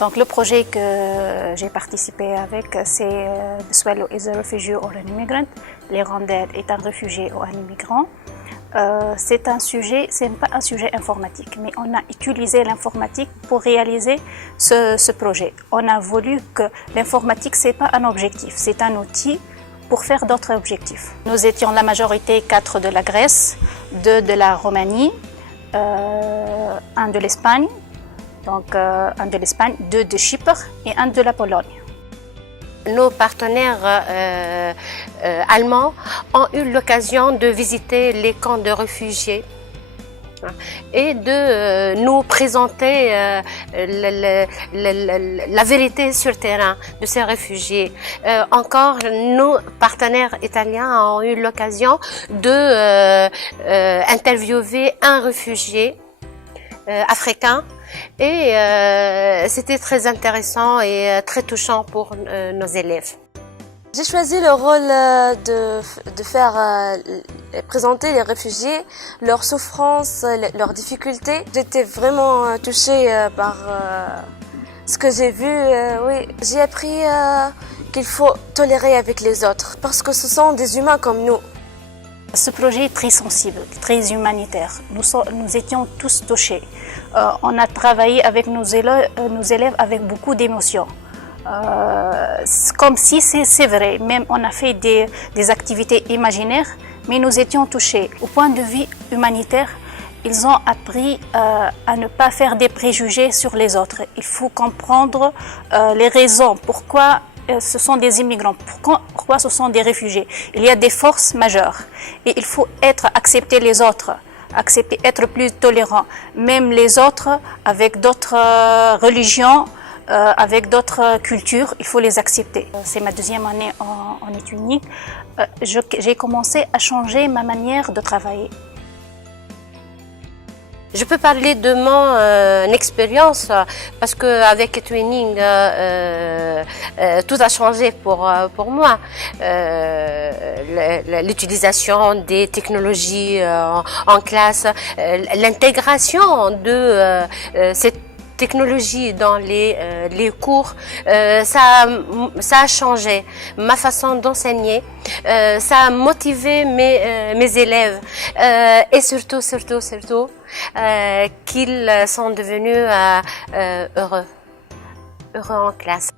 Donc le projet que j'ai participé avec, c'est The Swallow is a refugee or an immigrant. L'hirondelle est un réfugié ou un immigrant. C'est pas un sujet informatique, mais on a utilisé l'informatique pour réaliser ce projet. On a voulu que l'informatique, c'est pas un objectif, c'est un outil pour faire d'autres objectifs. Nous étions la majorité 4 de la Grèce, 2 de la Roumanie, 1 de l'Espagne, donc 1 de l'Espagne, 2 de Chypre et 1 de la Pologne. Nos partenaires allemands ont eu l'occasion de visiter les camps de réfugiés et de nous présenter la vérité sur terrain de ces réfugiés. Encore, nos partenaires italiens ont eu l'occasion de interviewer un réfugié africain et c'était très intéressant et très touchant pour nos élèves. J'ai choisi le rôle de faire présenter les réfugiés, leurs souffrances, leurs difficultés. J'étais vraiment touchée par ce que j'ai vu. Oui, j'ai appris qu'il faut tolérer avec les autres parce que ce sont des humains comme nous. Ce projet est très sensible, très humanitaire. Nous étions tous touchés. On a travaillé avec nos élèves avec beaucoup d'émotions. Comme si c'est vrai, même on a fait des activités imaginaires, mais nous étions touchés. Au point de vue humanitaire, ils ont appris à ne pas faire des préjugés sur les autres. Il faut comprendre les raisons, pourquoi ce sont des immigrants, pourquoi ce sont des réfugiés. Il y a des forces majeures et il faut accepter les autres, être plus tolérant. Même les autres avec d'autres religions, avec d'autres cultures, il faut les accepter. C'est ma deuxième année en études uniques. J'ai commencé à changer ma manière de travailler. Je peux parler de mon expérience parce qu'avec Twinning, tout a changé pour moi. L'utilisation des technologies en classe, l'intégration de cette technologie dans les cours, ça a changé ma façon d'enseigner, ça a motivé mes élèves et surtout qu'ils sont devenus heureux en classe.